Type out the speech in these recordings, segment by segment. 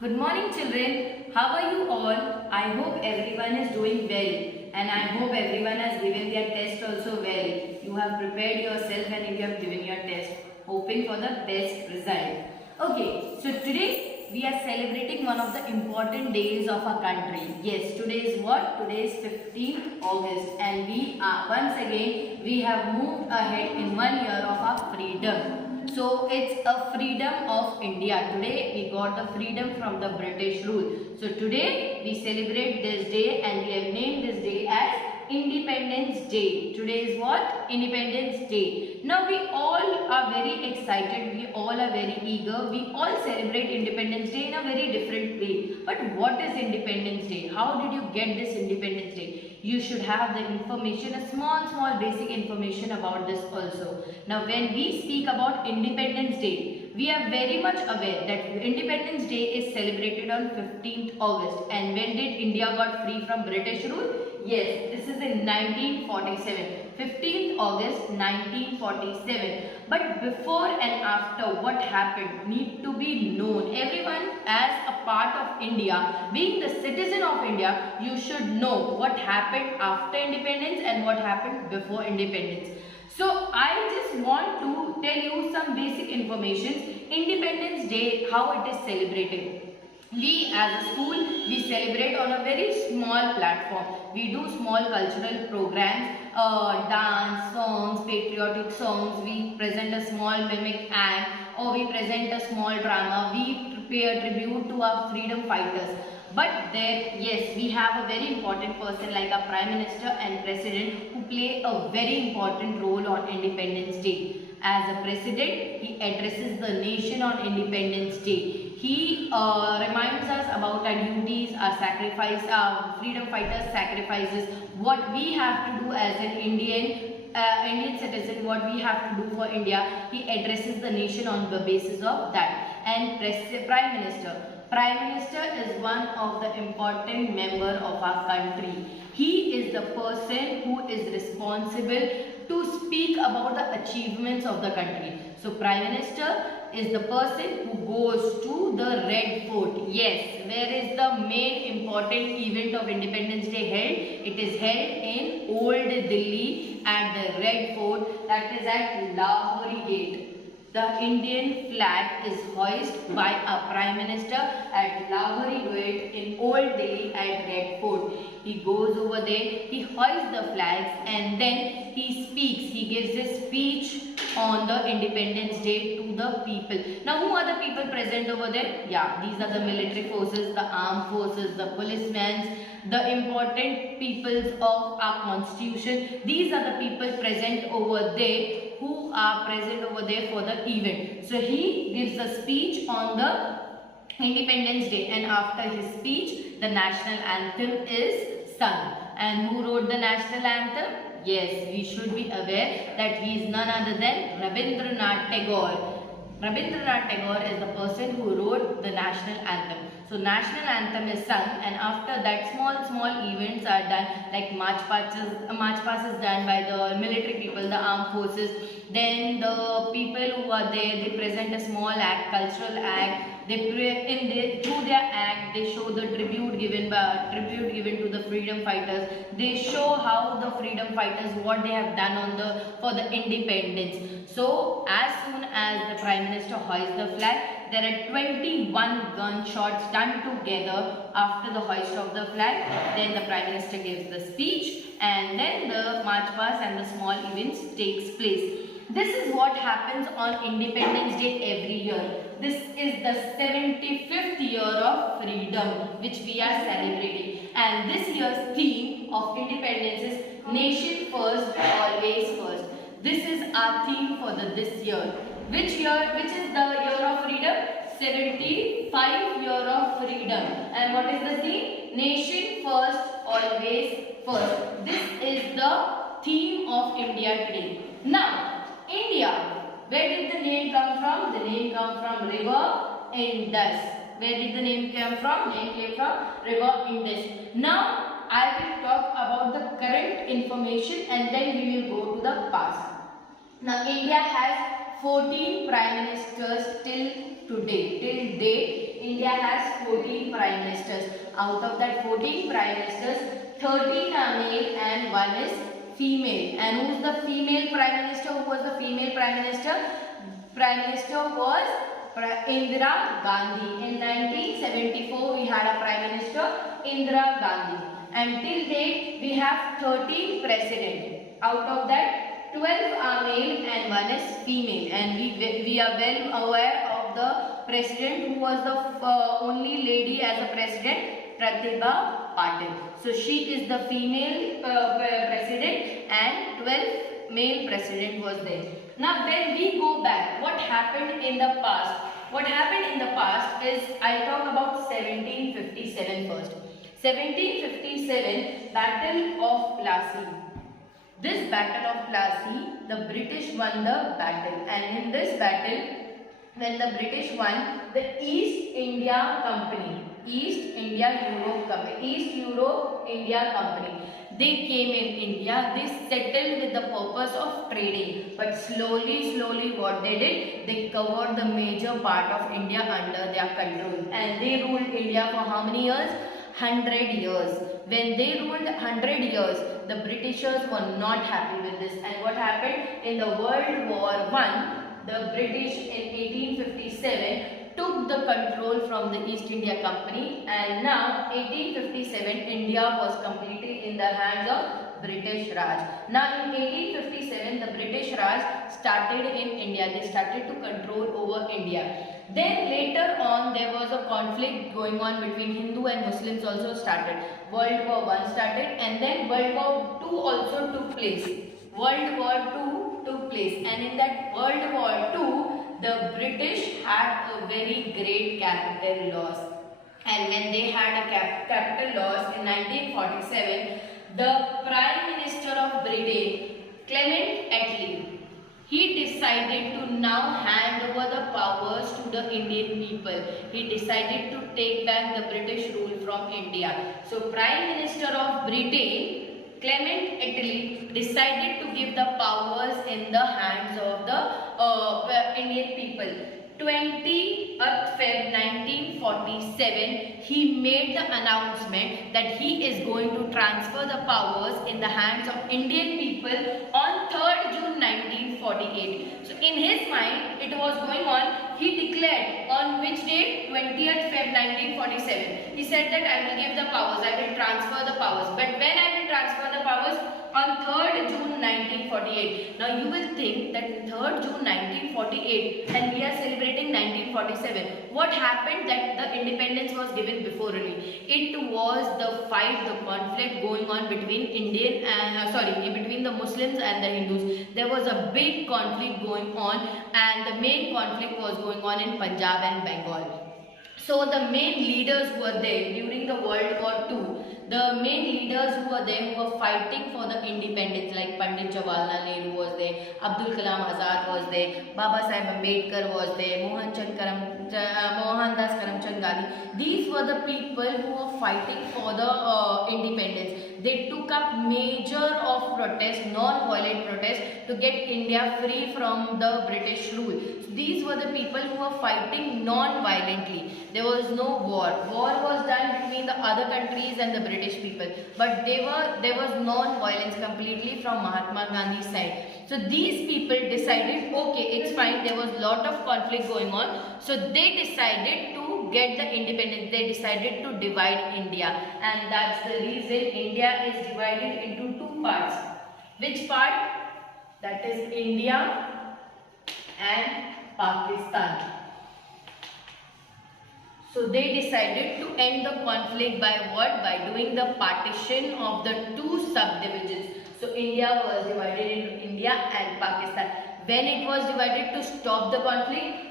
Good morning children. How are you all? I hope everyone is doing well and I hope everyone has given their test also well. You have prepared yourself and you have given your test hoping for the best result. Okay, so today we are celebrating one of the important days of our country. Yes, today is what? Today is 15th August and we are once again we have moved ahead in 1 year of our freedom. So it's a freedom of India. Today we got the freedom from the British rule. So today we celebrate this day and we have named this day as Independence Day. Today is what? Independence Day. Now we all are very excited. We all are very eager. We all celebrate Independence Day in a very different way. But what is Independence Day? How did you get this Independence Day? You should have the information, a small basic information about this also. Now when we speak about Independence Day, we are very much aware that Independence Day is celebrated on 15th August. And when did India got free from British rule? Yes, this is in 1947. 15th August 1947. But before and after what happened need to be known. Everyone as a part of India, being the citizen of India, you should know what happened after independence and what happened before independence. So I just want to tell you some basic information. Independence Day, how it is celebrated. We as a school, we celebrate on a very small platform. We do small cultural programs, dance, songs, patriotic songs. We present a small mimic act or we present a small drama. We pay a tribute to our freedom fighters. But there, yes, we have a very important person like our Prime Minister and President who play a very important role on Independence Day. As a president, he addresses the nation on Independence Day. He reminds us about our duties, our sacrifice, our freedom fighters' sacrifices, what we have to do as an Indian citizen, what we have to do for India. He addresses the nation on the basis of that. And Prime Minister. Prime Minister is one of the important member of our country. He is the person who is responsible to speak about the achievements of the country. So Prime Minister is the person who goes to the Red Fort. Yes, where is the main important event of Independence Day held? It is held in Old Delhi at the Red Fort, that is at Lahori Gate. The Indian flag is hoisted by a Prime Minister at Lahori Gate in Old Delhi at Red Fort. He goes over there, he hoists the flags and then he speaks. He gives his speech on the Independence Day to the people. Now who are the people present over there? Yeah, these are the military forces, the armed forces, the policemen, the important peoples of our constitution. These are the people present over there who are present over there for the event. So he gives a speech on the Independence Day and after his speech the national anthem is sung. And who wrote the national anthem? Yes, we should be aware that he is none other than Rabindranath Tagore. Rabindranath Tagore is the person who wrote the national anthem. So national anthem is sung and after that small events are done like march past is done by the military people, the armed forces. Then the people who are there, they present a small act, cultural act. Through their act, they show the tribute given to the freedom fighters. They show how the freedom fighters, what they have done for the independence. So as soon as the Prime Minister hoists the flag, there are 21 gunshots done together after the hoist of the flag. Then the Prime Minister gives the speech and then the march past and the small events takes place. This is what happens on Independence Day every year. This is the 75th year of freedom which we are celebrating. And this year's theme of independence is Nation First, Always First. This is our theme for this year. Which is the year of freedom? 75 year of freedom. And what is the theme? Nation First, Always First. This is the theme of India today. Now, India, where did the name come from? The name comes from river Indus. Where did the name come from? Name came from river Indus. Now, I will talk about the current information and then we will go to the past. Now, India has 14 prime ministers till today. Till date, India has 14 prime ministers. Out of that 14 prime ministers, 13 are male and 1 is female. And who's the female prime minister? Who was the female prime minister? Prime minister was Indira Gandhi. In 1974, we had a prime minister, Indira Gandhi. And till date, we have 13 presidents. Out of that, 12 are male and 1 is female. And we are well aware of the president who was the only lady as a president, Pratibha Patil. So she is the female president and 12 male president was there. Now when we go back, what happened in the past? What happened in the past is, I'll talk about 1757 first. 1757, Battle of Plassey. This Battle of Plassey, the British won the battle, and in this battle, when the British won, the East India Company, East Europe India Company, they came in India. They settled with the purpose of trading, but slowly what they did, they covered the major part of India under their control, and they ruled India for how many years? 100 years. When they ruled 100 years, the Britishers were not happy with this, and what happened in the World War I, the British in 1857 took the control from the East India Company, and now 1857 India was completely in the hands of British Raj. Now in 1857 the British Raj started in India. They started to control over India. Then later on there was a conflict going on between Hindu and Muslims also started. World War I started, and then World War II also took place. World War II took place, and in that World War II the British had a very great capital loss. And when they had a capital loss in 1947, the Prime Minister of Britain, Clement Attlee, he decided to now hand over the powers to the Indian people. He decided to take back the British rule from India. So Prime Minister of Britain, Clement Attlee, decided to give the powers in the hands of the Indian people. 20th Feb 1947, he made the announcement that he is going to transfer the powers in the hands of Indian people on 3rd June 1948. So in his mind, it was going on, he declared on which date? 20th Feb 1947. He said that I will give the powers, I will transfer the powers. But when I will transfer the powers? On 3rd June 1948. Now you will think that 3rd June 1948 and we are celebrating 1947. What happened that the independence was given before only? It was the fight, the conflict going on between between the Muslims and the Hindus. There was a big conflict going on, and the main conflict was going on in Punjab and Bengal. So the main leaders who were there during the World War II, the main leaders who were there who were fighting for the independence, like Pandit Jawaharlal Nehru was there, Abdul Kalam Azad was there, Baba Saheb Ambedkar was there, Mohandas Karamchand Gandhi. These were the people who were fighting for the independence. They took up major of protest, non-violent protest, to get India free from the British rule. So these were the people who were fighting non-violently. There was no war. War was done between the other countries and the British people, but there was non-violence completely from Mahatma Gandhi's side. So these people decided, okay, it's fine, there was lot of conflict going on, so they decided to get the independence. They decided to divide India, and that's the reason India is divided into two parts. Which part? That is India and Pakistan. So they decided to end the conflict by what? By doing the partition of the two subdivisions. So India was divided into India and Pakistan. When it was divided to stop the conflict,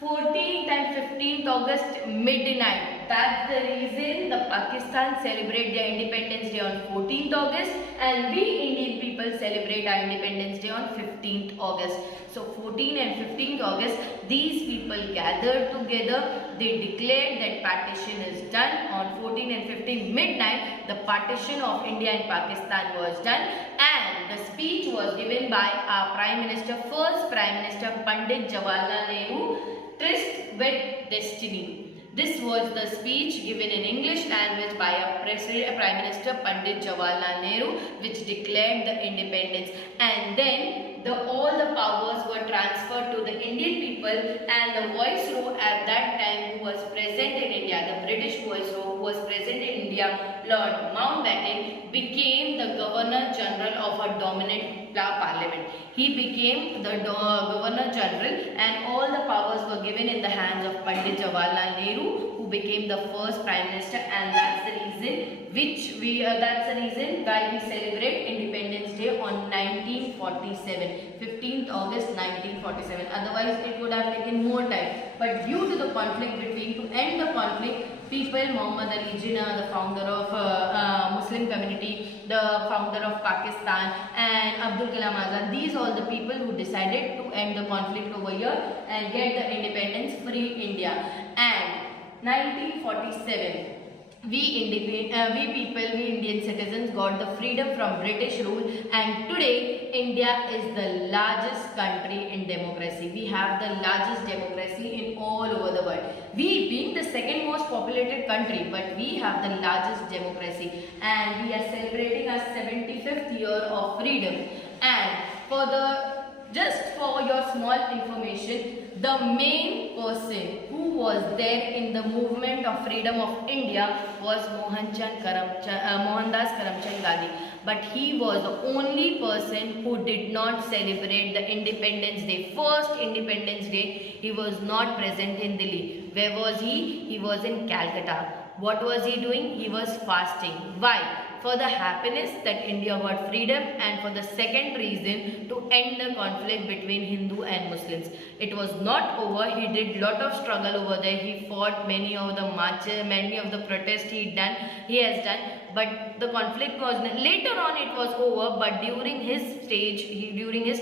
14th and 15th August midnight, That's the reason the Pakistan celebrate their Independence Day on 14th August and we Indian people celebrate our Independence Day on 15th August. So 14 and 15th August, these people gathered together, they declared that partition is done. On 14 and 15 midnight, the partition of India and Pakistan was done, and the speech was given by our Prime Minister, first Prime Minister Pandit Jawaharlal Nehru, Tryst with Destiny. This was the speech given in English language by our Prime Minister Pandit Jawaharlal Nehru, which declared the independence. And then all the powers were transferred to the Indian people, and the Viceroy at that time who was present in India, the British Viceroy who was present in India, Lord Mountbatten, became the Governor General of a dominant parliament. He became the Governor General, and all the powers were given in the hands of Pandit Jawaharlal Nehru, who became the first Prime Minister, and that's the reason why we celebrate Independence Day on 1947, 15th August 1947. Otherwise, it would have taken more time. But due to the conflict to end the conflict, people, Muhammad Ali Jinnah, the founder of Muslim community, the founder of Pakistan, and Abdul Kalam Azad, these all the people who decided to end the conflict over here and get the independence, free India. And 1947. We Indian citizens got the freedom from British rule, and today India is the largest country in democracy. We have the largest democracy in all over the world. We being the second most populated country, but we have the largest democracy, and we are celebrating our 75th year of freedom. And just for your small information, the main person who was there in the movement of freedom of India was Mohandas Karamchand Gandhi. But he was the only person who did not celebrate the Independence Day. First Independence Day, he was not present in Delhi. Where was he? He was in Calcutta. What was he doing? He was fasting. Why? For the happiness that India got freedom, and for the second reason, to end the conflict between Hindu and Muslims. It was not over. He did lot of struggle over there. He fought many of the marches, many of the protests he has done. But the conflict was, later on it was over, but during his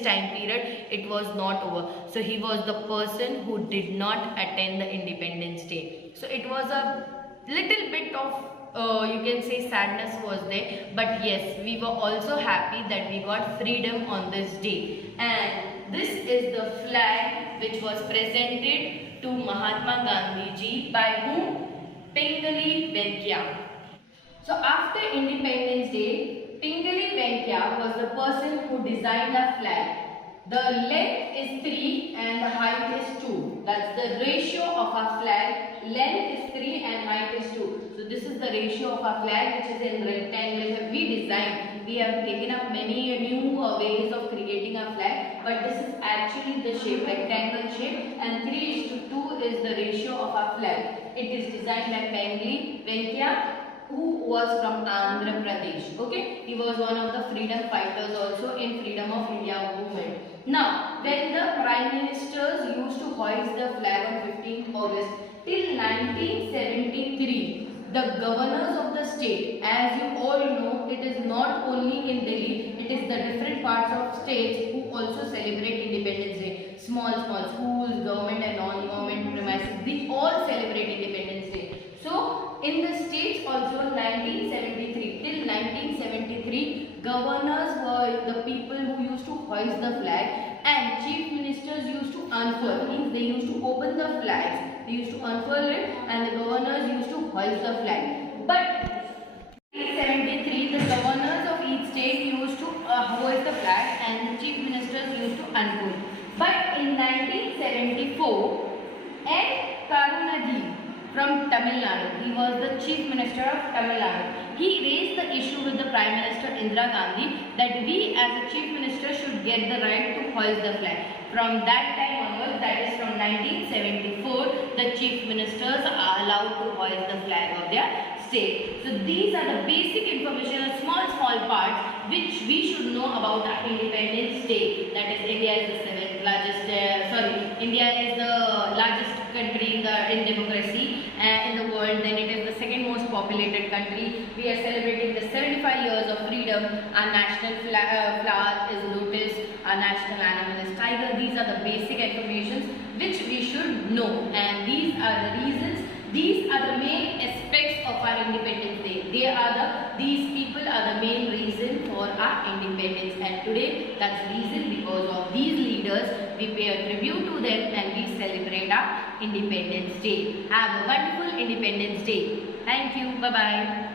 time period, it was not over. So he was the person who did not attend the Independence Day. So it was a little bit of you can say sadness was there, but yes, we were also happy that we got freedom on this day. And this is the flag which was presented to Mahatma Gandhi ji by whom? Pingali Venkaiah. So after Independence Day, Pingali Venkaiah was the person who designed the flag. The length is 3 and the height is 2. That's the ratio of our flag. Length is 3 and height is 2. So this is the ratio of our flag, which is in rectangle. We have taken up many new ways of creating a flag, but this is actually the shape, rectangle shape, and 3:2 is the ratio of our flag. It is designed by Pingali Venkaiah, who was from Andhra Pradesh. Okay, he was one of the freedom fighters also in Freedom of India movement. Now, when the Prime Ministers used to hoist the flag on 15th August till 1973, the governors of the state, as you all know, it is not only in Delhi, it is the different parts of states who also celebrate Independence Day. Small schools, government and non-government premises, they all celebrate Independence Day. So, in the states also 1973 till 1973, governors were the people who used to hoist the flag, and chief ministers used to unfurl, means they used to open the flags, they used to unfurl it, and the governors used to hoist the flag. But in 1973, the governors of each state used to hoist the flag, and the chief ministers used to unfurl. But in 1974, N. Karunanidhi from Tamil Nadu, he was the chief minister of Tamil Nadu. He raised the issue with the Prime Minister Indira Gandhi that we as a chief minister should get the right to hoist the flag. From that time onwards, that is from 1974, the chief ministers are allowed to hoist the flag of their state. So these are the basic information, a small parts which we should know about our Independence Day. That is, India is the India is the largest country in democracy in the world. Then populated country. We are celebrating the 75 years of freedom. Our national flower is lotus. Our national animal is tiger. These are the basic informations which we should know, and these are the reasons. These are the main aspects of our Independence Day. These people are the main reason for our independence, and today that's the reason, because of these leaders we pay a tribute to them and we celebrate our Independence Day. Have a wonderful Independence Day. Thank you. Bye bye.